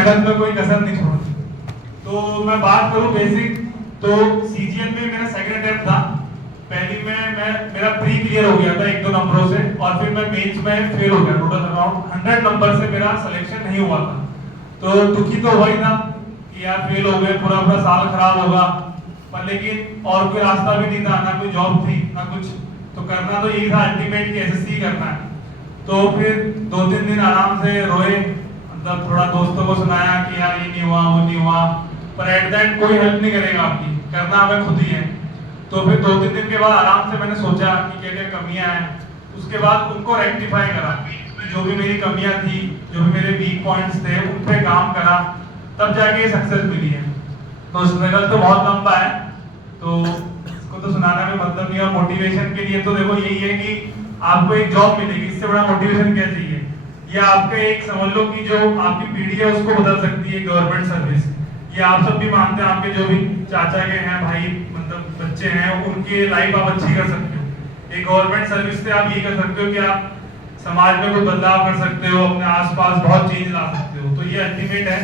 मेहनत में कोई कसर नहीं छोड़ती। तो मैं बात करूं बेसिक, तो सीजीएल में मेरा सेकंड अटेम्प्ट था। पहली में मैं मेरा प्री क्लियर हो गया था 1-2 नंबरों से, और फिर मैं मेंस में फेल हो गया। टोटल अराउंड 100 नंबर से मेरा सिलेक्शन नहीं हुआ था। तो दुखी तो हुआ ही था कि यार फेल हो गए, पूरा पूरा साल खराब होगा। पर लेकिन और कोई रास्ता भी नहीं था, ना कोई जॉब थी ना कुछ, तो करना तो यही था अल्टीमेट की एसएससी करना है। तो फिर 2-3 दिन आराम से रोए, मतलब थोड़ा दोस्तों को सुनाया कि यार ये नहीं हुआ वो नहीं हुआ, पर एट द एंड कोई हेल्प नहीं करेगा आपकी, करना हमें खुद ही है। तो फिर 2-3 दिन के बाद आराम से मैंने सोचा कि क्या क्या कमियां हैं, उसके बाद उनको रेक्टिफाई करा कि जो भी मेरी कमियां थी, जो भी मेरे वीक पॉइंट्स थे, उन पे काम करा, तब जाके सक्सेस मिली है। तो स्ट्रगल तो बहुत लंबा है, तो इसको तो सुनाना में मतलब नहीं। और मोटिवेशन के लिए तो देखो यही है कि आपको एक जॉब मिलेगी, इससे बड़ा मोटिवेशन क्या चाहिए। या आपका एक समझ लो कि जो आपकी पीढ़ी है उसको बदल सकती है गवर्नमेंट सर्विस। ये आप सब भी मानते हैं, आपके जो भी चाचा के हैं भाई, मतलब बच्चे हैं, उनकी लाइफ आप अच्छी कर सकते हो। एक गवर्नमेंट सर्विस से आप ये कर सकते हो कि आप समाज में कोई बदलाव कर सकते हो, अपने आसपास बहुत चेंज ला सकते हो। तो ये अल्टीमेट है,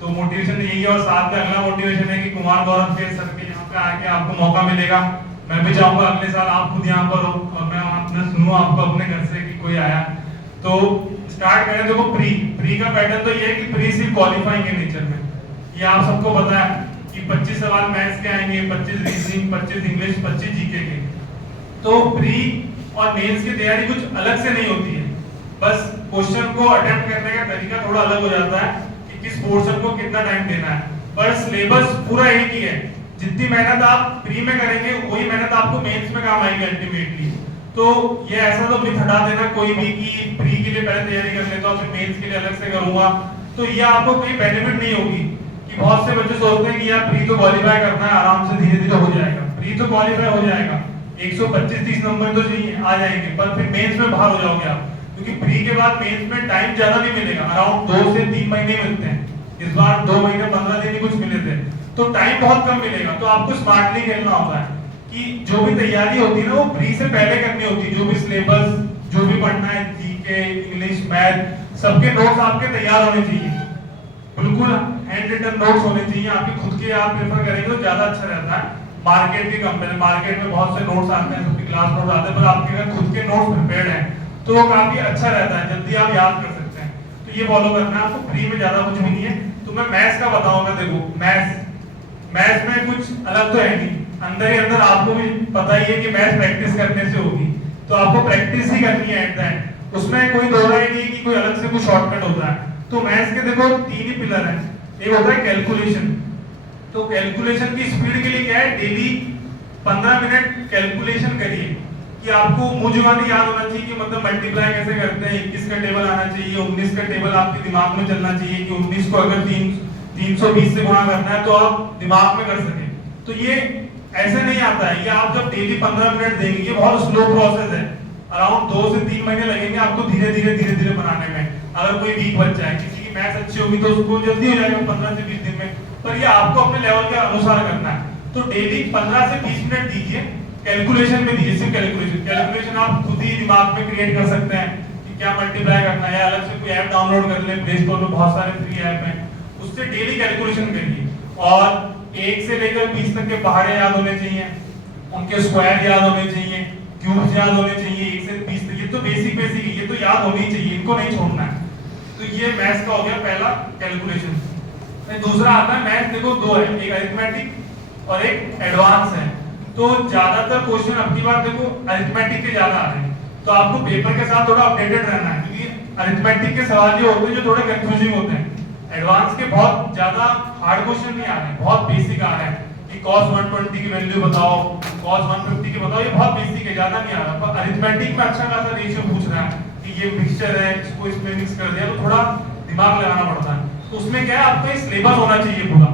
तो मोटिवेशन यही है। और साथ में अगला मोटिवेशन है कि कुमार गौरव के सर के यहाँ पे आके आपको मौका मिलेगा। मैं भी चाहूंगा अगले साल आप खुद यहाँ पर हो और मैं आपने सुनूं आपको अपने घर से कि कोई आया। तो स्टार्ट करें। देखो प्री का पैटर्न तो ये है कि प्री सिर्फ क्वालिफाइंग है नेचर में, ये आप सबको पता है कि 25 सवाल मैथ्स के आएंगे, 25 रीजनिंग, 25 इंग्लिश, 25 जीके के। तो प्री और मेंस की तैयारी कुछ अलग से नहीं होती है, बस क्वेश्चन को अटेम्प्ट करने का तरीका थोड़ा अलग हो जाता है कि किस पोर्शन को कितना टाइम देना है, पर सिलेबस पूरा एक ही है। जितनी मेहनत आप प्री में करेंगे वही मेहनत आपको मेंस में काम आएगी अल्टीमेटली। तो ये ऐसा तो मिथ हटा देना कोई भी कि प्री के लिए पहले तैयारी कर लेता हूं फिर मेंस के लिए अलग से करूंगा, तो ये आपको कोई बेनिफिट नहीं होगी। कि बहुत से बच्चे सोचते हैं कि यार प्री तो क्वालीफाई करना है, आराम से धीरे धीरे हो जाएगा, प्री तो क्वालीफाई हो जाएगा, 125-30 नंबर तो चाहिए आ जाएंगे, पर फिर मेंस में बाहर हो जाओगे आप, क्योंकि प्री के बाद मेंस में टाइम ज्यादा नहीं मिलेगा। अराउंड 2 से 3 महीने मिलते हैं, इस बार 2 महीने 15 दिन ही कुछ मिले थे, तो टाइम बहुत कम मिलेगा। तो आपको स्मार्टली खेलना होता है कि जो भी तैयारी होती है ना वो प्री से पहले करनी होती है। जो भी सिलेबस, जो भी पढ़ना है, जीके, इंग्लिश, मैथ, सबके नोट्स आपके तैयार होने चाहिए, बिल्कुल हैंड रिटन नोट्स होने चाहिए आपके खुद के। आप प्रेफर करेंगे तो ज्यादा अच्छा रहता है मार्केट के कंपेयर। मार्केट में बहुत से नोट्स आते हैं, सबके क्लास नोट्स आते हैं, पर आपके अगर खुद के नोट्स प्रिपेयर्ड हैं तो वो काफी अच्छा रहता है, जल्दी आप याद कर सकते हैं। तो ये फॉलो करना है आपको, प्री में ज्यादा कुछ भी नहीं है। तो मैं मैथ्स का बताऊंगा। देखो मैथ्स में कुछ अलग तो है नहीं, अंदर ही अंदर आपको भी पता ही है कि मैथ्स प्रैक्टिस करने से होगी, तो आपको प्रैक्टिस ही करनी है एट द एंड, उसमें कोई दो राय नहीं कि कोई अलग से कोई शॉर्टकट होता है। तो मैथ्स के देखो 3 ही पिलर हैं। एक होता है कैलकुलेशन, तो कैलकुलेशन की स्पीड के लिए क्या है, डेली 15 मिनट कैलकुलेशन करिए कि आपको मुंह जुबानी याद होना चाहिए कि मतलब मल्टीप्लाई कैसे करते हैं, 21 का टेबल आना चाहिए, 19 का टेबल आपके दिमाग में चलना चाहिए कि 19 को अगर 320 से गुणा करना है तो आप दिमाग में कर सके। तो ये ऐसे नहीं आता है, ये आप जब डेली 15 मिनट देंगे, ये बहुत स्लो प्रोसेस है, अराउंड 2 से 3 महीने लगेंगे आपको धीरे धीरे बनाने में। अगर कोई वीक बच्चा है, किसी की मैथ्स अच्छी होगी तो उसको जल्दी हो जाएगा 15 से 20 दिन में, पर ये आपको अपने लेवल के अनुसार करना है। तो डेली 15 से 20 मिनट दीजिए, कैलकुलेशन में दीजिए, सिर्फ कैलकुलेशन आप खुद ही दिमाग में क्रिएट कर सकते हैं कि क्या मल्टीप्लाई करना है, या अलग से कोई ऐप डाउनलोड कर ले, प्ले स्टोर में बहुत सारे फ्री ऐप हैं, उससे डेली कैलकुलेशन करिए। और 1 से लेकर 20 तक के पहाड़े याद होने चाहिए, उनके स्क्वायर याद होने चाहिए, क्यूब्स याद होने चाहिए 1 से 20 तक। ये तो बेसिक है, ये तो याद होनी चाहिए, इनको नहीं छोड़ना है। तो ये मैथ्स का हो गया पहला, कैलकुलेशन। दूसरा आता है मैथ्स, देखो 2 है, एक अरिथमेटिक और एक एडवांस है। तो ज्यादातर क्वेश्चन अपनी बार देखो अरिथमेटिक के ज्यादा आ रहे हैं, तो आपको पेपर के साथ थोड़ा अपडेटेड रहना है, क्योंकि अरिथमेटिक के सवाल ये होते हैं जो थोड़े कंफ्यूजिंग होते हैं। एडवांस के बहुत ज्यादा हार्ड क्वेश्चन नहीं आ रहे हैं, बहुत बेसिक आ रहे हैं कि cos 120 की वैल्यू बताओ, cos 150 की बताओ, ये बहुत बेसिक है, ज्यादा नहीं आ रहा। पर अरिथमेटिक में अच्छा खासा रेशियो पूछ रहा है कि ये मिक्सचर है, इसको इसमें मिक्स कर दिया, तो थोड़ा दिमाग लगाना पड़ता है। तो उसमें क्या है, आपका सिलेबस होना चाहिए पूरा,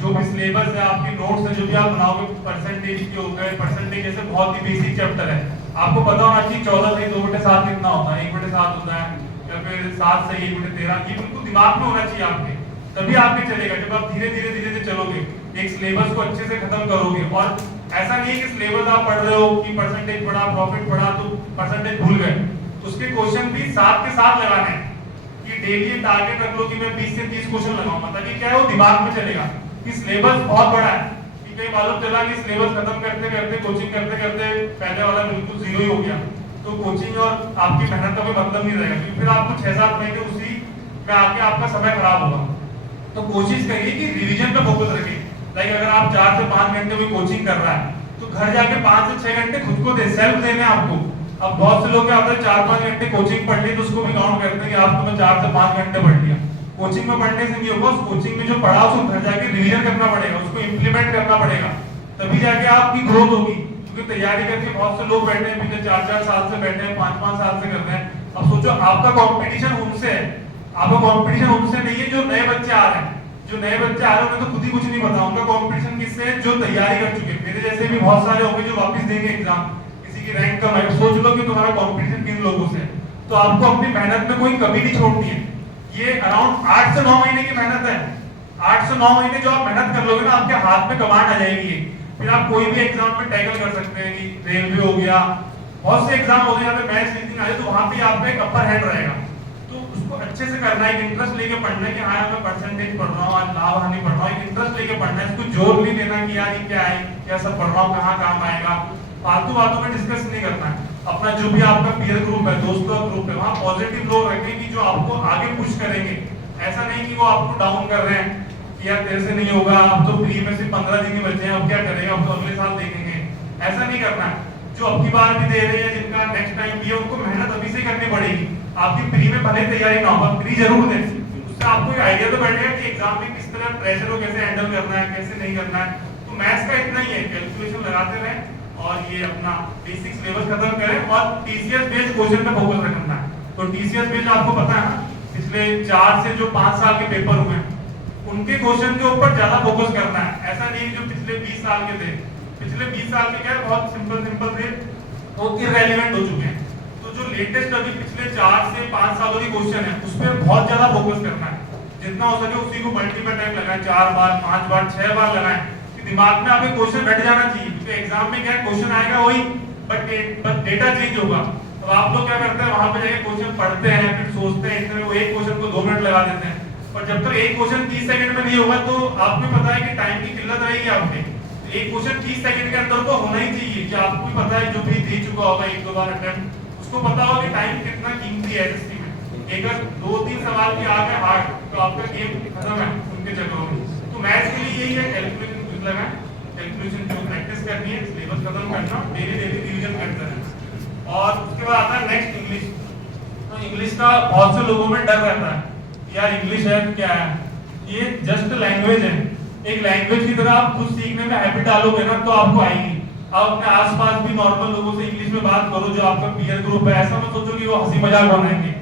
जो भी सिलेबस है, आपके नोट्स है, जो भी आप बनाओगे, परसेंटेज के हो गए, परसेंटेज जैसे बहुत ही बेसिक चैप्टर है, आपको पता होना चाहिए 14 से 2/7 कितना होता है, 1/7 होता है, या फिर 7 से 1/13, ये बिल्कुल दिमाग में होना चाहिए आपके, तभी आपके चलेगा। जब आप धीरे धीरे चलोगे, एक सिलेबस को अच्छे से खत्म करोगे। और ऐसा नहीं है कि सिलेबस आप पढ़ रहे हो कि परसेंटेज पढ़ा, प्रॉफिट पढ़ा तो परसेंटेज भूल गए, उसके क्वेश्चन भी साथ के साथ लगाने हैं कि कि डेली टारगेट रख लो कि मैं 20 से 30 क्वेश्चन लगाऊंगा, ताकि क्या है वो दिमाग में चलेगा कि सिलेबस बहुत बड़ा है, कि कहीं मालूम चला कि सिलेबस खत्म करते करते कोचिंग करते करते पहले वाला बिल्कुल जीरो ही हो गया, तो कोचिंग और आपकी मेहनत का कोई मतलब नहीं रहेगा, क्योंकि फिर आपको 6-7 महीने उसी में आके आपका समय खराब होगा। तो कोशिश करिए कि रिवीजन पे फोकस रखें। लाइक अगर आप 4 से 5 घंटे कोई कोचिंग कर रहा है तो घर जाके 5 से 6 घंटे खुद को दे, सेल्फ देने आपको। अब बहुत से लोग क्या होता है 4-5 घंटे कोचिंग पढ़ ली तो उसको भी काउंट करते हैं कि आप तो मैं 4 से 5 घंटे पढ़ लिया। कोचिंग में पढ़ने से नहीं होगा, उस कोचिंग में जो पढ़ा उसको घर जाके रिवीजन करना पड़ेगा, उसको इंप्लीमेंट करना पड़ेगा, तभी जाके आपकी ग्रोथ होगी। क्योंकि तैयारी करके बहुत से लोग बैठे हैं पिछले 4-4 साल से बैठे हैं, 5-5 साल से कर रहे हैं। अब सोचो आपका कंपटीशन उनसे है, आपका कंपटीशन उनसे नहीं है जो नए बच्चे आ रहे हैं। जो नए बच्चे आ रहे हैं उन्हें तो खुद ही कुछ नहीं पता, उनका कंपटीशन किससे है? जो तैयारी कर चुके हैं। मेरे जैसे भी बहुत सारे होंगे जो वापस देंगे एग्जाम, किसी की रैंक कम है, सोच लो कि तुम्हारा कंपटीशन किन लोगों से है। तो आपको अपनी मेहनत में कोई कमी नहीं छोड़नी है। ये अराउंड 8 से 9 महीने की मेहनत है। 8 से 9 महीने जो आप मेहनत कर लोगे ना, आपके हाथ में कमांड आ जाएगी। फिर आप कोई भी एग्जाम में टैकल कर सकते हैं, कि रेलवे हो गया, बहुत से एग्जाम हो गए यहाँ पे मैथ्स रीजनिंग आए, तो वहां पे आपका एक अपर हैंड रहेगा। तो उसको अच्छे से करना है, इंटरेस्ट लेके पढ़ना है कि हाँ मैं परसेंटेज पढ़ रहा हूँ, आज लाभ हानि पढ़ रहा हूँ, एक इंटरेस्ट लेके पढ़ना है। इसको जोर नहीं देना कि यार ये क्या है, क्या सब पढ़ रहा हूँ, कहाँ काम आएगा। फालतू बातों में डिस्कस नहीं करना है। अपना जो भी आपका पीयर ग्रुप है, दोस्तों का ग्रुप है, वहाँ पॉजिटिव लोग रखें कि जो आपको आगे पुश करेंगे। ऐसा नहीं कि वो आपको डाउन कर रहे हैं कि यार तेरे से नहीं होगा, अब तो फ्री में सिर्फ 15 दिन ही बचे हैं, अब क्या करेगा, अब तो अगले साल देखेंगे। ऐसा नहीं करना है। जो अब की बार भी दे रहे हैं, जिनका नेक्स्ट टाइम भी है, उनको मेहनत अभी से करनी पड़ेगी। आपकी प्री में भले तैयारी ना हो, प्री जरूर दें, उससे आपको एक आइडिया तो बैठेगा कि एग्जाम में किस तरह प्रेशर को कैसे हैंडल करना है, कैसे नहीं करना है। तो मैथ्स का इतना ही है, कैलकुलेशन लगाते रहें और ये अपना बेसिक सिलेबस खत्म करें और टीसीएस बेस्ड क्वेश्चन पे फोकस रखना है। तो टीसीएस बेस्ड आपको पता है ना, पिछले 4 से जो 5 साल के पेपर हुए हैं उनके क्वेश्चन के ऊपर ज्यादा फोकस करना है। ऐसा नहीं जो पिछले 20 साल के थे, पिछले 20 साल के क्या बहुत सिंपल थे, वो इररेलेवेंट हो चुके हैं। तो जो लेटेस्ट अभी पिछले 4 से 5 सालों के क्वेश्चन है उस पर बहुत ज्यादा फोकस करना है। जितना हो सके उसी को मल्टीपल टाइम लगाएं, 4 बार 5 बार 6 बार लगाएं, कि दिमाग में आपके क्वेश्चन बैठ जाना चाहिए। क्योंकि एग्जाम में क्या क्वेश्चन आएगा वही, बट डेटा चेंज होगा। तो आप लोग क्या करते हैं, वहां पे जाके क्वेश्चन पढ़ते हैं, फिर सोचते हैं, इतने वो एक क्वेश्चन को 2 मिनट लगा देते हैं, और जब तक एक क्वेश्चन 30 सेकंड में नहीं होगा तो आपको पता है कि टाइम की किल्लत रहेगी आपके। एक क्वेश्चन 30 सेकंड के अंदर तो होना ही चाहिए, कि आपको भी पता है जो भी दे चुका होगा 1-2 बार अटेम्प्ट, उसको पता होगा कि टाइम कितना कीमती है एसएससी में। अगर 2-3 सवाल भी आ गए हार्ड तो आपका गेम खत्म है उनके चक्करों में। तो मैथ्स के लिए यही है, कैलकुलेशन कुछ लगा, कैलकुलेशन की प्रैक्टिस करनी है, सिलेबस खत्म करना, डेली रिवीजन करते रहना। और उसके बाद आता है नेक्स्ट इंग्लिश। तो इंग्लिश का बहुत से लोगों में डर रहता है, यार इंग्लिश है तो क्या है, ये जस्ट लैंग्वेज है। एक लैंग्वेज की तरह आप खुद सीखने में हैबिट डालोगे ना तो आपको आएगी। आप अपने आसपास भी नॉर्मल लोगों से इंग्लिश में बात करो, जो आपका पीयर ग्रुप है, ऐसा मत सोचो कि वो हंसी मजाक बनाएंगे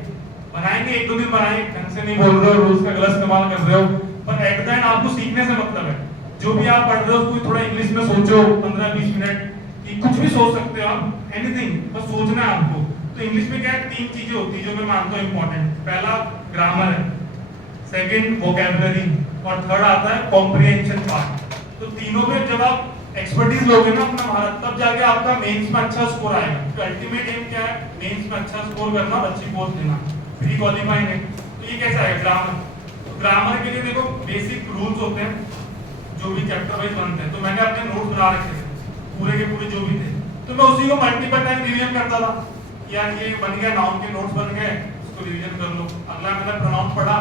1-2 दिन बनाएंगे, ढंग से नहीं बोल रहे हो, रूल्स का गलत इस्तेमाल कर रहे हो, पर एट द एंड आपको सीखने से मतलब है। जो भी आप पढ़ रहे हो उसको थोड़ा इंग्लिश में सोचो 15-20 मिनट, कि कुछ भी सोच सकते हो आप, एनीथिंग, बस सोचना है आपको। तो इंग्लिश में क्या है, 3 चीजें होती है जो मैं मानता हूँ इंपॉर्टेंट। पहला ग्रामर है, सेकंड वोकैबुलरी, और थर्ड आता है कॉम्प्रिहेंशन पार्ट। तो तीनों में जब आप एक्सपर्टीज लोगे ना अपना महारत, तब जाके आपका मेंस में अच्छा स्कोर आएगा। तो अल्टीमेट एम क्या है, मेंस में अच्छा स्कोर करना, अच्छी पोस्ट लेना, प्री क्वालिफाइंग है। तो ये कैसे आएगा ग्रामर। तो ग्रामर के लिए देखो बेसिक रूल्स होते हैं जो भी चैप्टर वाइज बनते हैं। तो मैंने अपने नोट्स बना रखे थे पूरे के पूरे जो भी थे, तो मैं उसी को मल्टीपल टाइम रिवीजन करता था। यार ये बन गया, नाउन के नोट्स बन गए, उसको रिवीजन कर लो। अगला मैंने प्रोनाउन पढ़ा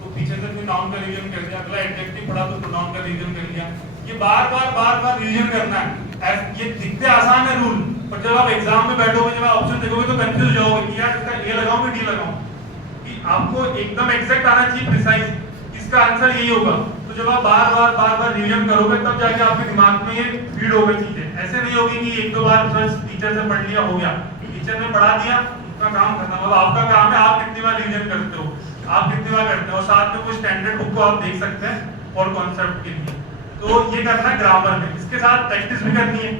तो पीछे से फिर नाउन का रिवीजन कर लिया, अगला एडजेक्टिव पढ़ा तो प्रोनाउन का रिवीजन कर लिया। ये बार बार रिवीजन करना है। ये दिखते आसान है रूल, पर जब आप एग्जाम में बैठोगे, जब आप ऑप्शन देखोगे तो कंफ्यूज हो जाओगे कि यार इसका ए लगाऊं कि डी लगाऊं। कि आपको एकदम एग्जैक्ट आना चाहिए, प्रिसाइज, इसका आंसर यही होगा। तो जब आप बार बार रिवीजन करोगे तब जाके आपके दिमाग में ये फीड होगी चीजें। ऐसे नहीं होगी कि 1-2 बार बस टीचर से पढ़ लिया हो गया, टीचर ने पढ़ा दिया उनका काम खत्म। अब आपका काम है आप कितनी बार रिवीजन करते हो, आप कितनी बार करते हो। साथ में कोई स्टैंडर्ड बुक को आप देख सकते हैं और कॉन्सेप्ट के लिए। तो ये करना है ग्रामर में, इसके साथ प्रैक्टिस भी करनी है।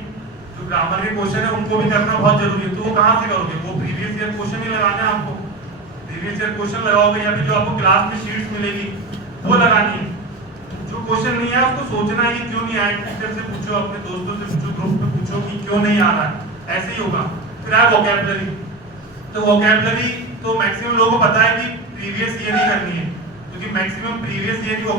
जो ग्रामर के क्वेश्चन है उनको भी करना बहुत जरूरी है। तो वो कहाँ से करोगे, वो प्रीवियस ईयर क्वेश्चन ही लगाना है आपको। प्रीवियस ईयर क्वेश्चन लगाओगे या फिर जो आपको क्लास में शीट्स मिलेगी वो लगानी है। जो क्वेश्चन नहीं है उसको सोचना है कि क्यों नहीं आया, टीचर से पूछो, अपने दोस्तों से पूछो, ग्रुप में पूछो कि क्यों नहीं आ रहा है। ऐसे ही होगा। फिर है वोकैबुलरी। तो वोकैबुलरी तो मैक्सिमम लोगों को पता है कि प्रीवियस ईयर ही करनी है, क्योंकि मैक्सिमम प्रीवियस ईयर ही वो